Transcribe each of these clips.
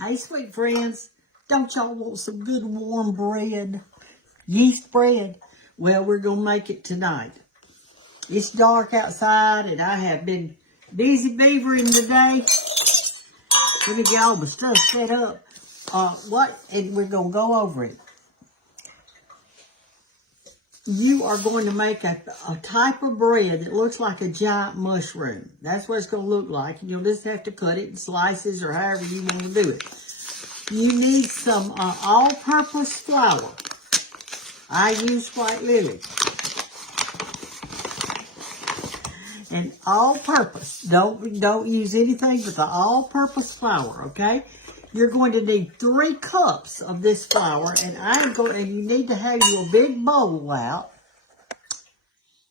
Hey, sweet friends, don't y'all want some good warm bread? Yeast bread? Well, we're going to make it tonight. It's dark outside, and I have been busy beavering today. Let me get all my stuff set up. And we're going to go over it. You are going to make a type of bread that looks like a giant mushroom. That's what it's going to look like. And you'll just have to cut it in slices or however you want to do it. You need some all-purpose flour. I use White Lily. And all-purpose. Don't use anything but the all-purpose flour, okay? You're going to need 3 cups of this flour, and you need to have your big bowl out.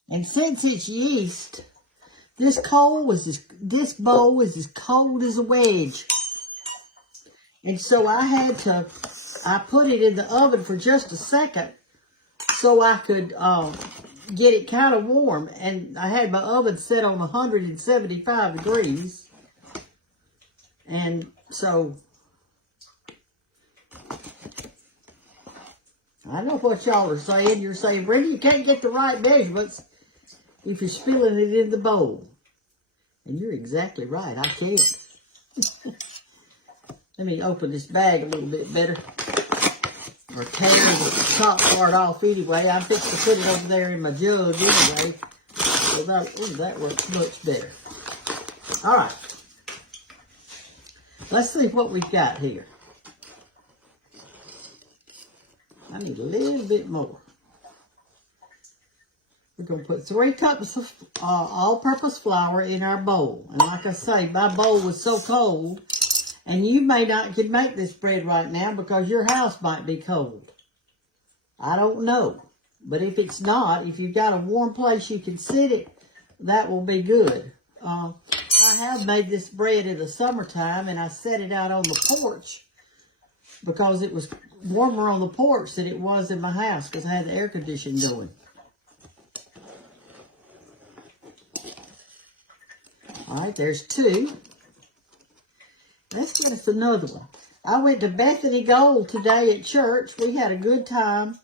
And since it's yeast, this bowl is as cold as a wedge. And so I put it in the oven for just a second so I could get it kind of warm. And I had my oven set on 175 degrees. And so I know what y'all are saying. You're saying, Brenda, you can't get the right measurements if you're spilling it in the bowl. And you're exactly right. I can't. Let me open this bag a little bit better. Or tear the top part off anyway. I'm fixing to put it over there in my jug anyway. So that works much better. All right. Let's see what we've got here. I need a little bit more. We're going to put 3 cups of all-purpose flour in our bowl. And like I say, my bowl was so cold, and you may not can make this bread right now because your house might be cold. I don't know. But if it's not, if you've got a warm place you can sit it, that will be good. I have made this bread in the summertime, and I set it out on the porch because it was warmer on the porch than it was in my house because I had the air conditioning going. All right, there's 2. Let's get us another one. I went to Bethany Gold today at church. We had a good time.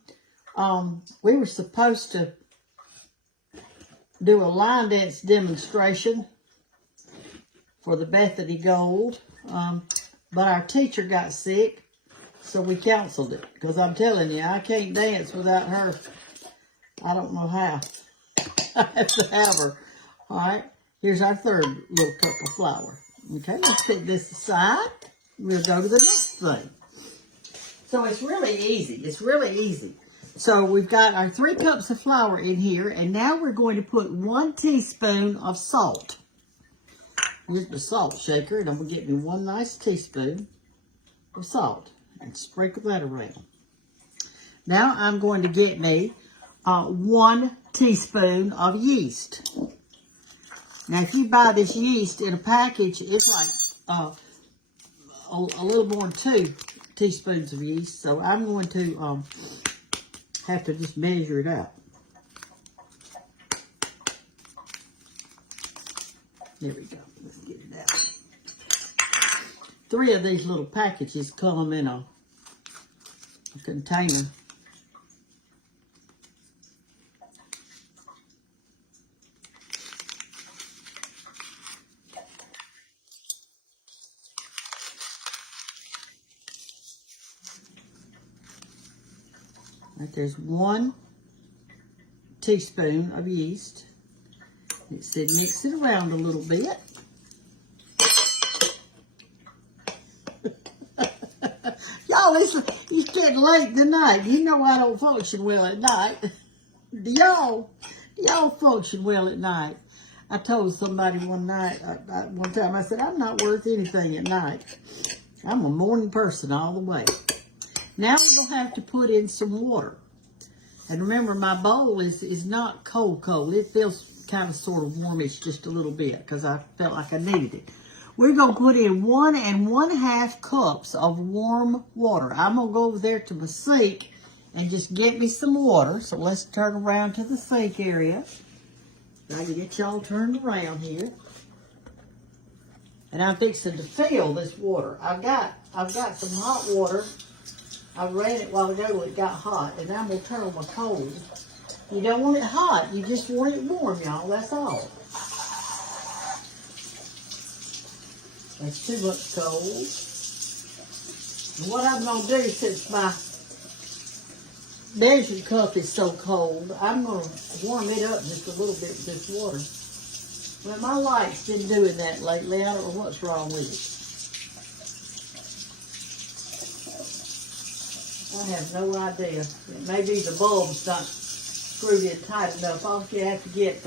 We were supposed to do a line dance demonstration for the Bethany Gold, but our teacher got sick. So we canceled it, because I'm telling you, I can't dance without her. I don't know how. I have to have her. All right, here's our 3rd little cup of flour. Okay, let's put this aside. We'll go to the next thing. So it's really easy. It's really easy. So we've got our 3 cups of flour in here, and now we're going to put 1 teaspoon of salt. Here's the salt shaker, and I'm going to get me 1 nice teaspoon of salt. And sprinkle that around. Now I'm going to get me 1 teaspoon of yeast. Now if you buy this yeast in a package, it's like a little more than 2 teaspoons of yeast. So I'm going to have to just measure it out. There we go. Let's get it out. 3 of these little packages come in a container. Right, there's 1 teaspoon of yeast. It said mix it around a little bit. Y'all, it's getting late in the night. You know I don't function well at night. Do y'all function well at night? I told somebody one time, I said, I'm not worth anything at night. I'm a morning person all the way. Now we're going to have to put in some water. And remember, my bowl is not cold. It feels kind of sort of warmish just a little bit because I felt like I needed it. We're going to put in 1 1/2 cups of warm water. I'm going to go over there to my sink and just get me some water. So let's turn around to the sink area. I can get y'all turned around here. And I'm fixing to fill this water. I've got I've got some hot water. I ran it while ago when it got hot, and I'm going to turn on my cold. You don't want it hot. You just want it warm, y'all. That's all. That's too much cold. And what I'm going to do, since my measuring cup is so cold, I'm going to warm it up just a little bit with this water. Well, my light's been doing that lately. I don't know what's wrong with it. I have no idea. It may be the bulb's not screwed in tight enough. I'll have to get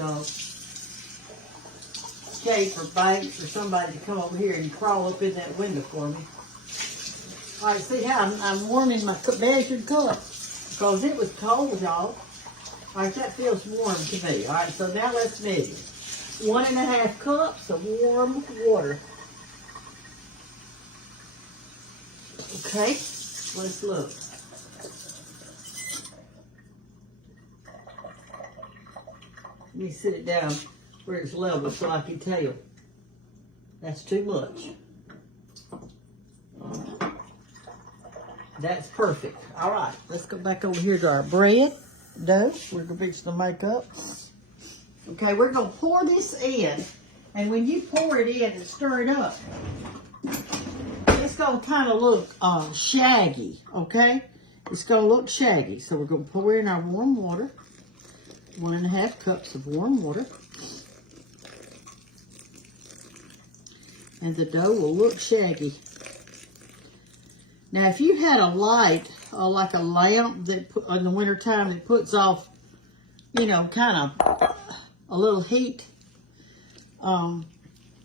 Jake or Banks or somebody to come over here and crawl up in that window for me. All right, see how I'm warming my measured cup because it was cold, y'all. All right, that feels warm to me. All right, so now let's measure. 1.5 cups of warm water. Okay, let's look. Let me sit it down where it's level so I can tell. That's too much. That's perfect. All right, let's go back over here to our bread dough. We're going to fix the makeup. Okay, we're going to pour this in, and when you pour it in and stir it up, it's going to kind of look shaggy, okay? It's going to look shaggy. So we're going to pour in our warm water, 1.5 cups of warm water. And the dough will look shaggy. Now, if you had a light, like a lamp that in the wintertime that puts off, you know, kind of a little heat,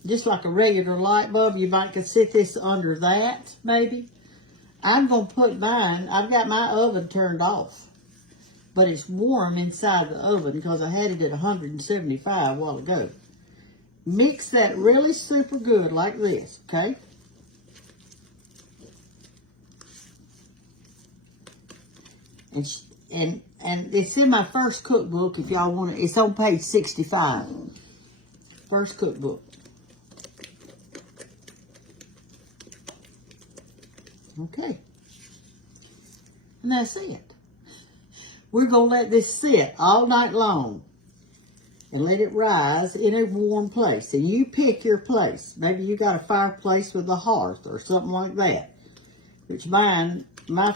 just like a regular light bulb, you might could sit this under that, maybe. I'm going to put mine, I've got my oven turned off, but it's warm inside the oven because I had it at 175 a while ago. Mix that really super good like this, okay? And it's in my first cookbook if y'all want it. It's on page 65. First cookbook. Okay. And that's it. We're going to let this sit all night long and let it rise in a warm place. And you pick your place. Maybe you got a fireplace with a hearth or something like that. Which my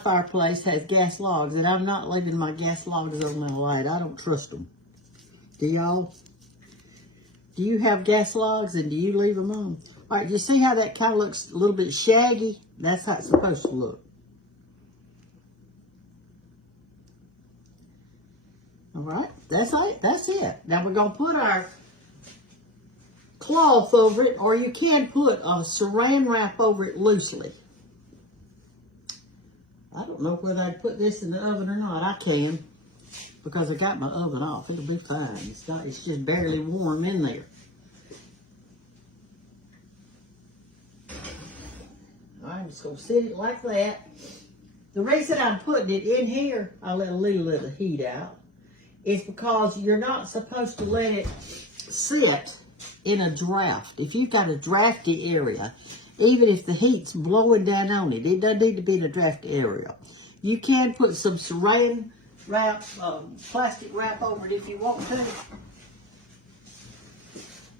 fireplace has gas logs, and I'm not leaving my gas logs on my light. I don't trust them. Do y'all? Do you have gas logs, and do you leave them on? All right, you see how that kind of looks a little bit shaggy? That's how it's supposed to look. All right, that's it. That's it. Now we're going to put our cloth over it, or you can put a saran wrap over it loosely. I don't know whether I'd put this in the oven or not. I can, because I got my oven off. It'll be fine. It's just barely warm in there. All right, I'm just going to sit it like that. The reason I'm putting it in here, I'll let a little heat out, is because you're not supposed to let it sit in a draft. If you've got a drafty area, even if the heat's blowing down on it, it doesn't need to be in a drafty area. You can put some saran wrap, plastic wrap over it if you want to.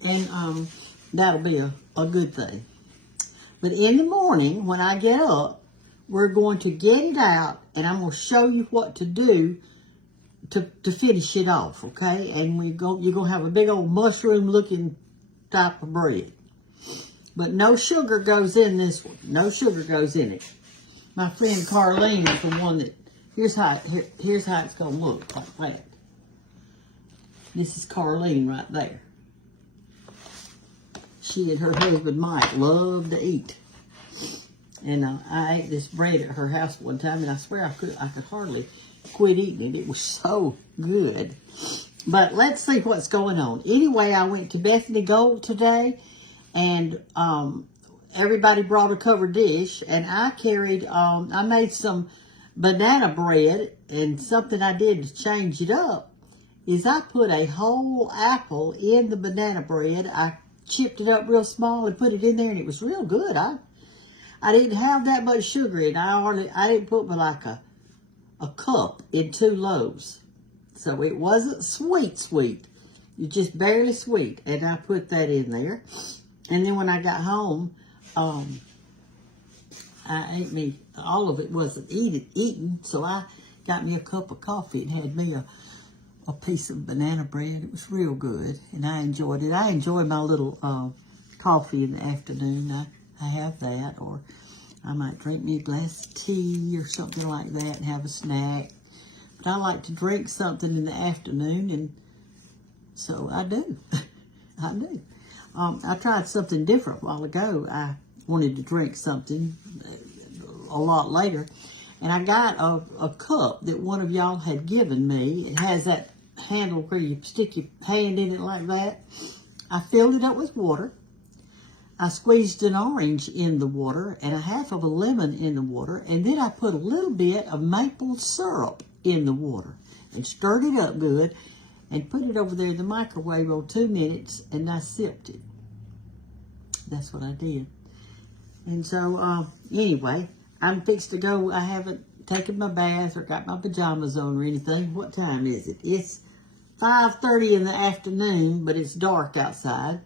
And that'll be a good thing. But in the morning, when I get up, we're going to get it out, and I'm going to show you what to do to finish it off, okay? And you're going to have a big old mushroom-looking type of bread. But no sugar goes in this one. No sugar goes in it. My friend Carlene is the one that, here's how it's going to look like that. This is Carlene right there. She and her husband Mike love to eat. And I ate this bread at her house one time, and I swear I could hardly quit eating it. It was so good. But let's see what's going on. Anyway, I went to Bethany Gold today, and everybody brought a covered dish, and I carried, I made some banana bread, and something I did to change it up is I put a whole apple in the banana bread. I chipped it up real small and put it in there, and it was real good. I didn't have that much sugar in. I didn't put but like a cup in 2 loaves. So it wasn't sweet. It's just barely sweet. And I put that in there. And then when I got home, I ate me, all of it wasn't eaten. So I got me a cup of coffee and had me a piece of banana bread. It was real good. And I enjoyed it. I enjoy my little coffee in the afternoon. I have that, or I might drink me a glass of tea or something like that and have a snack. But I like to drink something in the afternoon, and so I do. I do. I tried something different a while ago. I wanted to drink something a lot later, and I got a cup that one of y'all had given me. It has that handle where you stick your hand in it like that. I filled it up with water. I squeezed an orange in the water and a half of a lemon in the water, and then I put a little bit of maple syrup in the water and stirred it up good and put it over there in the microwave on 2 minutes, and I sipped it. That's what I did. And so, anyway, I'm fixed to go. I haven't taken my bath or got my pajamas on or anything. What time is it? It's 5:30 in the afternoon, but it's dark outside.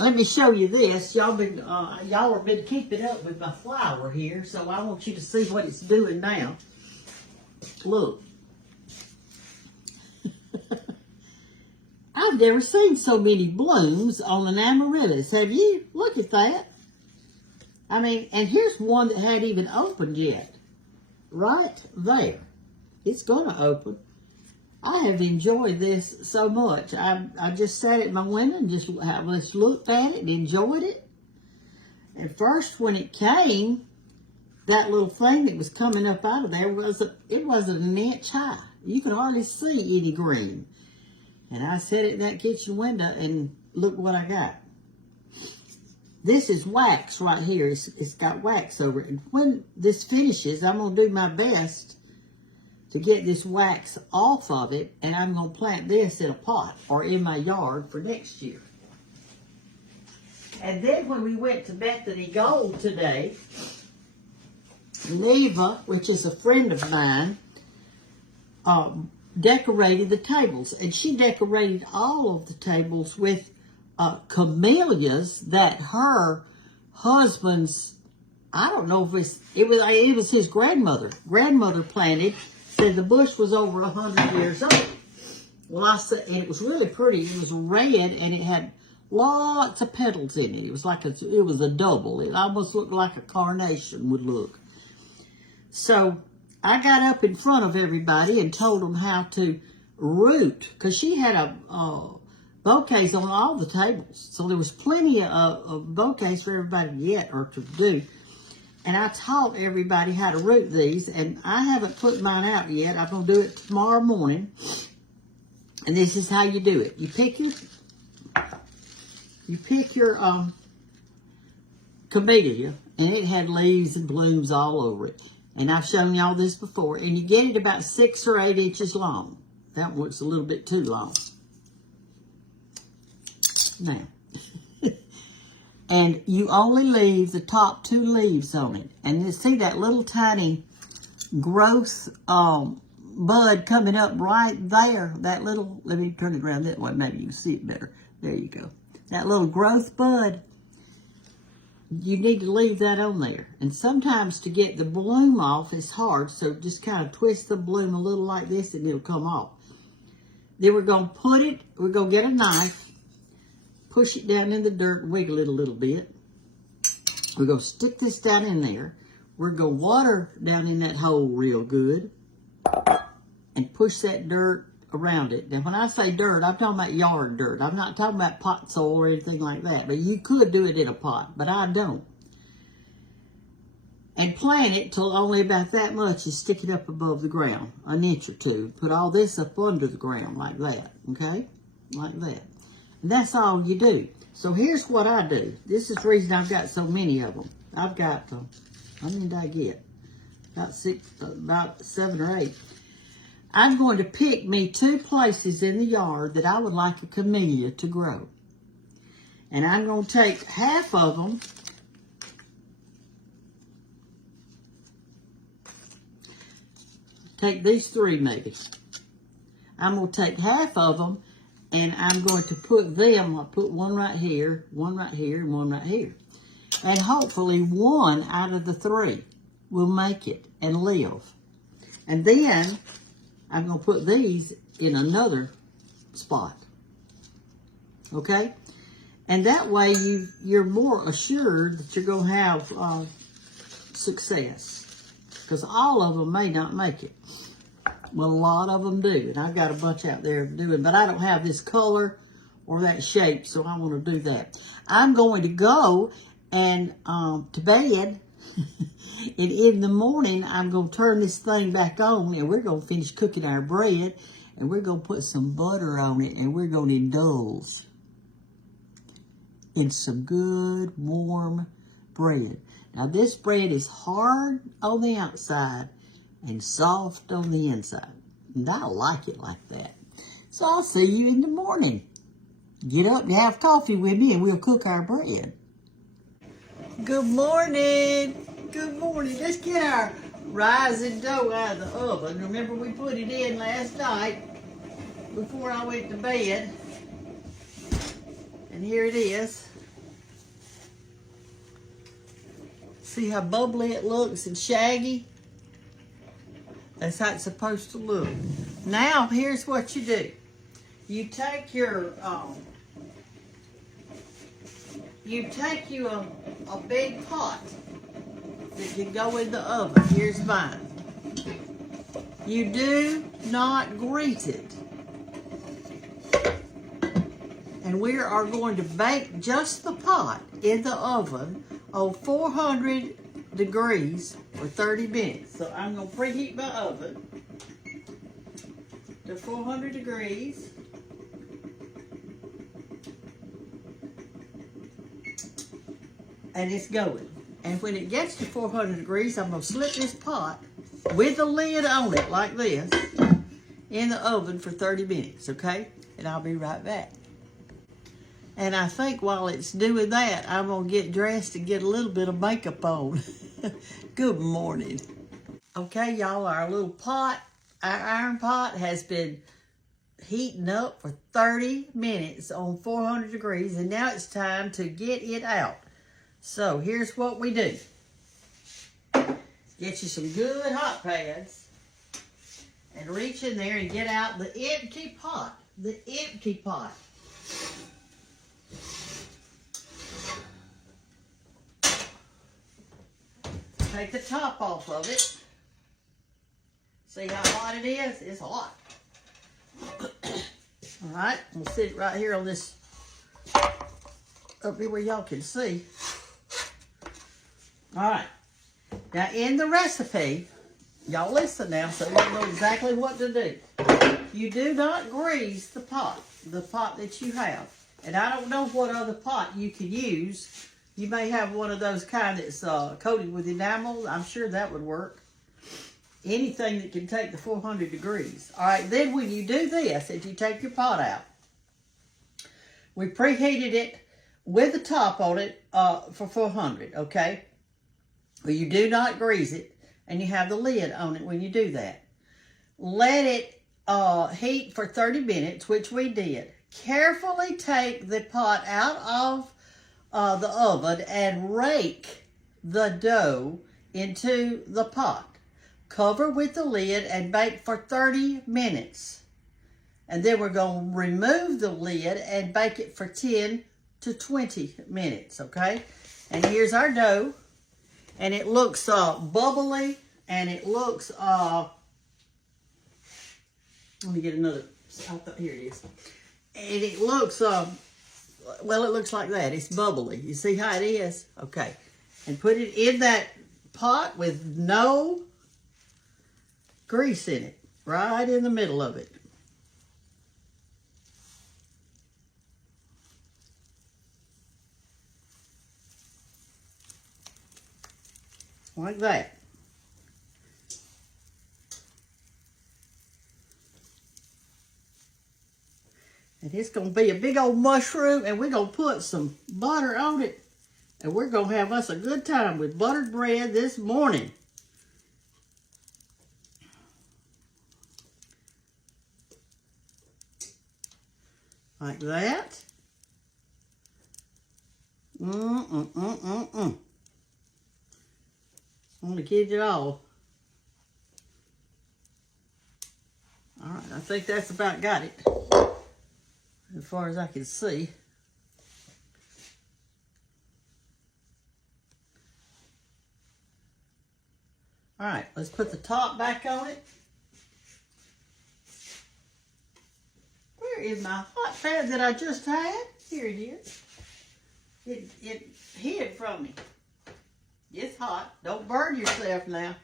Let me show you this. Y'all have been keeping up with my flower here, so I want you to see what it's doing now. Look. I've never seen so many blooms on an amaryllis. Have you? Look at that. I mean, and here's one that hadn't even opened yet. Right there. It's going to open. I have enjoyed this so much. I just sat at my window and just looked at it and enjoyed it. And first, when it came, that little thing that was coming up out of there it wasn't an inch high. You could hardly see any green. And I sat at that kitchen window and look what I got. This is wax right here. It's got wax over it. And when this finishes, I'm going to do my best to get this wax off of it, and I'm going to plant this in a pot or in my yard for next year. And then when we went to Bethany Gold today, Neva, which is a friend of mine, decorated the tables. And she decorated all of the tables with camellias that her husband's, I don't know if it was his grandmother planted. Said the bush was over 100 years old. Well, I said, and it was really pretty. It was red, and it had lots of petals in it. It was like it was a double. It almost looked like a carnation would look. So I got up in front of everybody and told them how to root, because she had bouquets on all the tables. So there was plenty of bouquets for everybody to get or to do. And I taught everybody how to root these, and I haven't put mine out yet. I'm going to do it tomorrow morning. And this is how you do it. You pick your camellia, and it had leaves and blooms all over it. And I've shown y'all this before. And you get it about 6 or 8 inches long. That one looks a little bit too long. Now. And you only leave the top 2 leaves on it. And you see that little tiny growth bud coming up right there. That little, let me turn it around that way. Maybe you can see it better. There you go. That little growth bud. You need to leave that on there. And sometimes to get the bloom off is hard. So just kind of twist the bloom a little like this and it'll come off. Then we're going to get a knife. Push it down in the dirt and wiggle it a little bit. We're going to stick this down in there. We're going to water down in that hole real good. And push that dirt around it. Now, when I say dirt, I'm talking about yard dirt. I'm not talking about pot soil or anything like that. But you could do it in a pot, but I don't. And plant it till only about that much is stick it up above the ground, an inch or two. Put all this up under the ground like that, okay? Like that. And that's all you do. So here's what I do. This is the reason I've got so many of them. I've got, how many did I get? About 7 or 8. I'm going to pick me 2 places in the yard that I would like a camellia to grow. And I'm going to take half of them take these 3 maybe. I'm going to take half of them, and I'm going to put them, I'll put one right here, and one right here. And hopefully 1 out of the 3 will make it and live. And then I'm going to put these in another spot. Okay? And that way you're more assured that you're going to have success. Because all of them may not make it. Well, a lot of them do. And I've got a bunch out there doing, but I don't have this color or that shape, so I want to do that. I'm going to go and to bed. And in the morning, I'm going to turn this thing back on, and we're going to finish cooking our bread, and we're going to put some butter on it, and we're going to indulge in some good, warm bread. Now, this bread is hard on the outside and soft on the inside. And I like it like that. So I'll see you in the morning. Get up and have coffee with me, and we'll cook our bread. Good morning. Good morning. Let's get our rising dough out of the oven. Remember, we put it in last night before I went to bed. And here it is. See how bubbly it looks and shaggy? That's how it's supposed to look. Now, here's what you do. You take your, a big pot that can go in the oven. Here's mine. You do not grease it. And we are going to bake just the pot in the oven on 400 degrees for 30 minutes. So I'm going to preheat my oven to 400 degrees. And it's going. And when it gets to 400 degrees, I'm going to slip this pot with the lid on it like this in the oven for 30 minutes, okay? And I'll be right back. And I think while it's doing that, I'm going to get dressed and get a little bit of makeup on. Good morning. Okay, y'all, our little pot, our iron pot has been heating up for 30 minutes on 400 degrees, and now it's time to get it out. So here's what we do. Get you some good hot pads and reach in there and get out the empty pot. The empty pot. Take the top off of it. See how hot it is? It's hot. All right, we'll sit it right here on this, up here where y'all can see. All right, now in the recipe, y'all listen now so you know exactly what to do. You do not grease the pot that you have. And I don't know what other pot you can use. You may have one of those kind that's coated with enamel. I'm sure that would work. Anything that can take the 400 degrees. All right, then when you do this, if you take your pot out, we preheated it with the top on it for 400, okay? Well, you do not grease it, and you have the lid on it when you do that. Let it heat for 30 minutes, which we did. Carefully take the pot out of the oven and rake the dough into the pot. Cover with the lid and bake for 30 minutes. And then we're going to remove the lid and bake it for 10 to 20 minutes, okay? And here's our dough. And it looks bubbly, and it looks, let me get another, here it is. And it looks, well, it looks like that. It's bubbly. You see how it is? Okay. And put it in that pot with no grease in it, right in the middle of it. Like that. And it's going to be a big old mushroom, and we're going to put some butter on it, and we're going to have us a good time with buttered bread this morning. Like that. I'm gonna get it all. All right, I think that's about got it. As far as I can see. All right, let's put the top back on it. Where is my hot pad that I just had? Here it is. It hid from me. It's hot. Don't burn yourself now.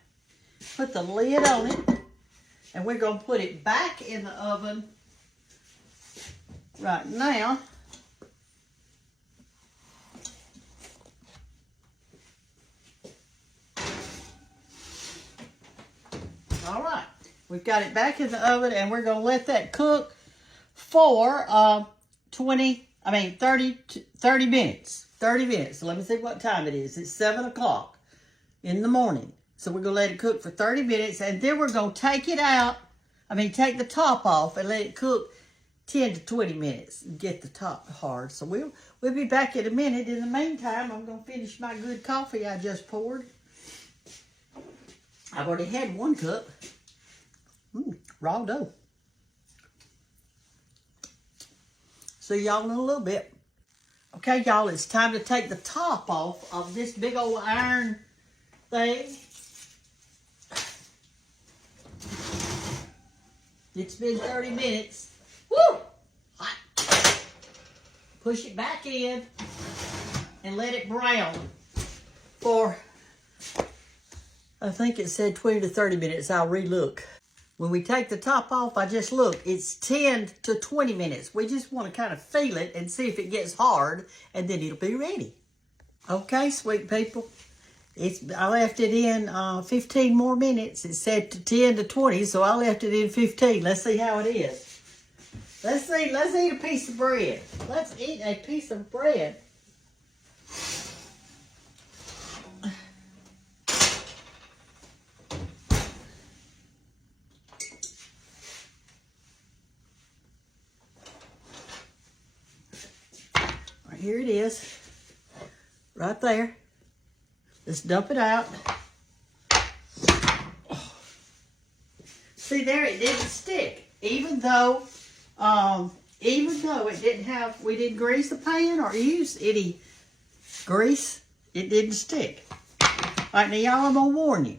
Put the lid on it, and we're going to put it back in the oven right now. All right, we've got it back in the oven, and we're going to let that cook for 30 minutes. 30 minutes. So let me see what time it is. It's 7 o'clock in the morning. So we're going to let it cook for 30 minutes, and then we're going to take it out. Take the top off and let it cook 10 to 20 minutes and get the top hard. So we'll be back in a minute. In the meantime, I'm going to finish my good coffee I just poured. I've already had 1 cup. Raw dough. See y'all in a little bit. Okay, y'all, it's time to take the top off of this big old iron thing. It's been 30 minutes. Woo! Hot. Push it back in and let it brown for, I think it said 20 to 30 minutes. I'll re-look. When we take the top off, I just look. It's 10 to 20 minutes. We just want to kind of feel it and see if it gets hard, and then it'll be ready. Okay, sweet people. I left it in 15 more minutes. It said 10 to 20, so I left it in 15. Let's see how it is. Let's eat a piece of bread. Let's eat a piece of bread. Here it is, right there. Let's dump it out. See there, it didn't stick. Even though it didn't have, we didn't grease the pan or use any grease, it didn't stick. All right, now y'all, I'm gonna warn you,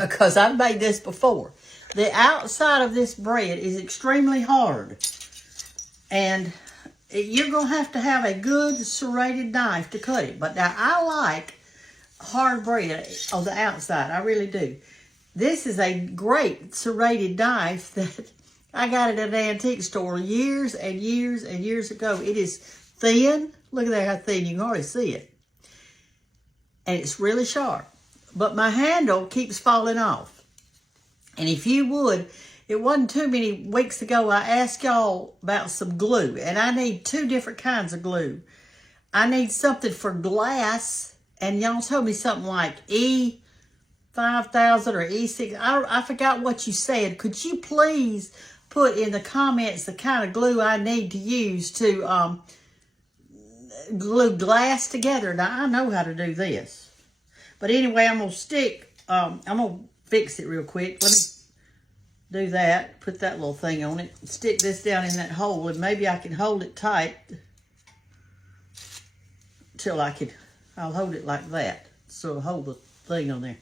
because I've made this before. The outside of this bread is extremely hard, and you're going to have a good serrated knife to cut it. But now, I like hard bread on the outside. I really do. This is a great serrated knife that I got at an antique store years and years and years ago. It is thin. Look at there how thin. You can hardly see it. And it's really sharp. But my handle keeps falling off. And if you would... It wasn't too many weeks ago I asked y'all about some glue, and I need 2 different kinds of glue. I need something for glass, and y'all told me something like E5000 or E6. I forgot what you said. Could you please put in the comments the kind of glue I need to use to glue glass together? Now, I know how to do this. But anyway, I'm going to fix it real quick. Let me do that, put that little thing on it, stick this down in that hole, and maybe I can hold it tight till I'll hold it like that, so it'll hold the thing on there.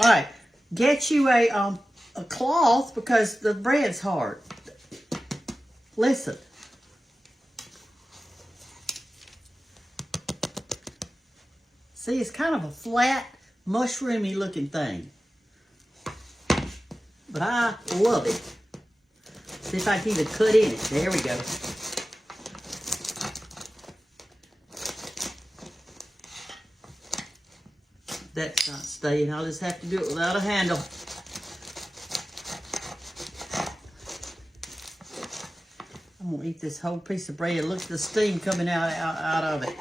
All right, get you a cloth, because the bread's hard. Listen. See, it's kind of a flat, mushroomy looking thing. But I love it. See if I can even cut in it. There we go. That's not staying. I'll just have to do it without a handle. I'm going to eat this whole piece of bread. Look at the steam coming out of it.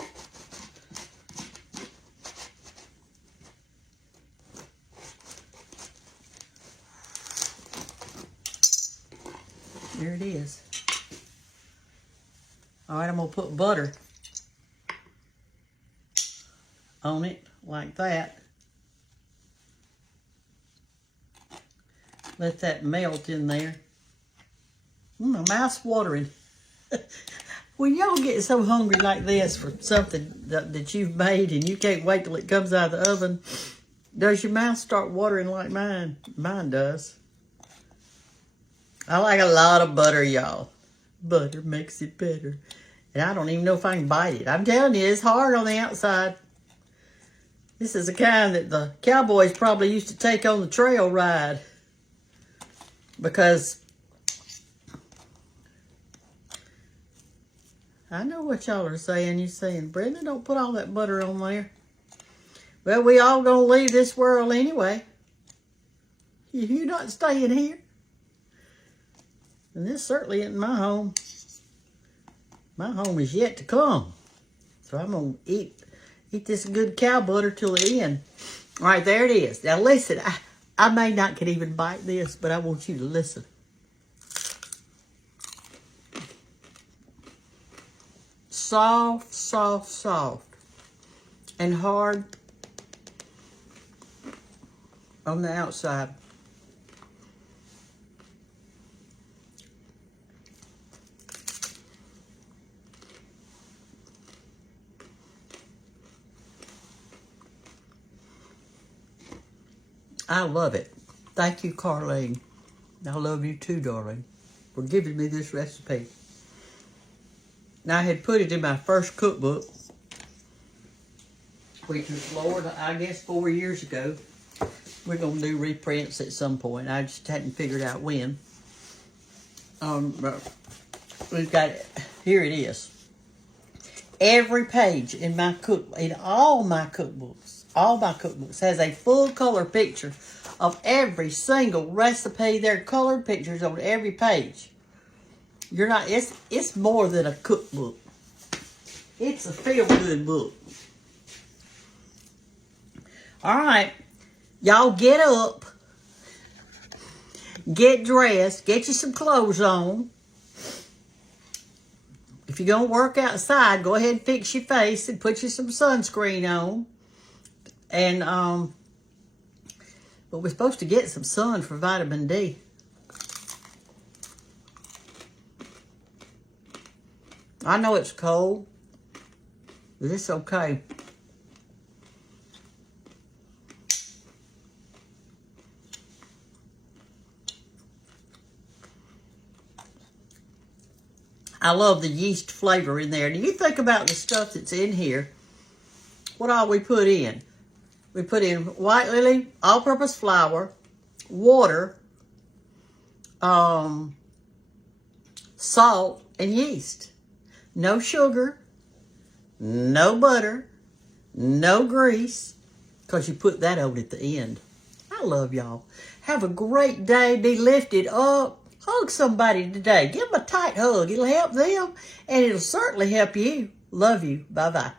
There it is. All right, I'm going to put butter on it like that. Let that melt in there. My mouth's watering. When y'all get so hungry like this for something that you've made and you can't wait till it comes out of the oven, does your mouth start watering like mine? Mine does. I like a lot of butter, y'all. Butter makes it better. And I don't even know if I can bite it. I'm telling you, it's hard on the outside. This is the kind that the cowboys probably used to take on the trail ride. Because I know what y'all are saying. You're saying, Brenda, don't put all that butter on there. Well, we all gonna leave this world anyway. You're not staying here. And this certainly isn't my home. My home is yet to come. So I'm gonna eat this good cow butter till the end. All right, there it is. Now listen, I may not can even bite this, but I want you to listen. Soft, soft, soft. And hard on the outside. I love it. Thank you, Carlene. I love you too, darling, for giving me this recipe. Now, I had put it in my first cookbook, which was, Lord, I guess 4 years ago. We're going to do reprints at some point. I just hadn't figured out when. But we've got it. Here it is. Every page in all my cookbooks has a full color picture of every single recipe. There are colored pictures on every page. It's more than a cookbook. It's a feel-good book. All right. Y'all get up. Get dressed. Get you some clothes on. If you're going to work outside, go ahead and fix your face and put you some sunscreen on. And, but we're supposed to get some sun for vitamin D. I know it's cold, but it's okay. I love the yeast flavor in there. Do you think about the stuff that's in here? What all we put in? We put in white lily, all-purpose flour, water, salt, and yeast. No sugar, no butter, no grease, because you put that on at the end. I love y'all. Have a great day. Be lifted up. Hug somebody today. Give them a tight hug. It'll help them, and it'll certainly help you. Love you. Bye-bye.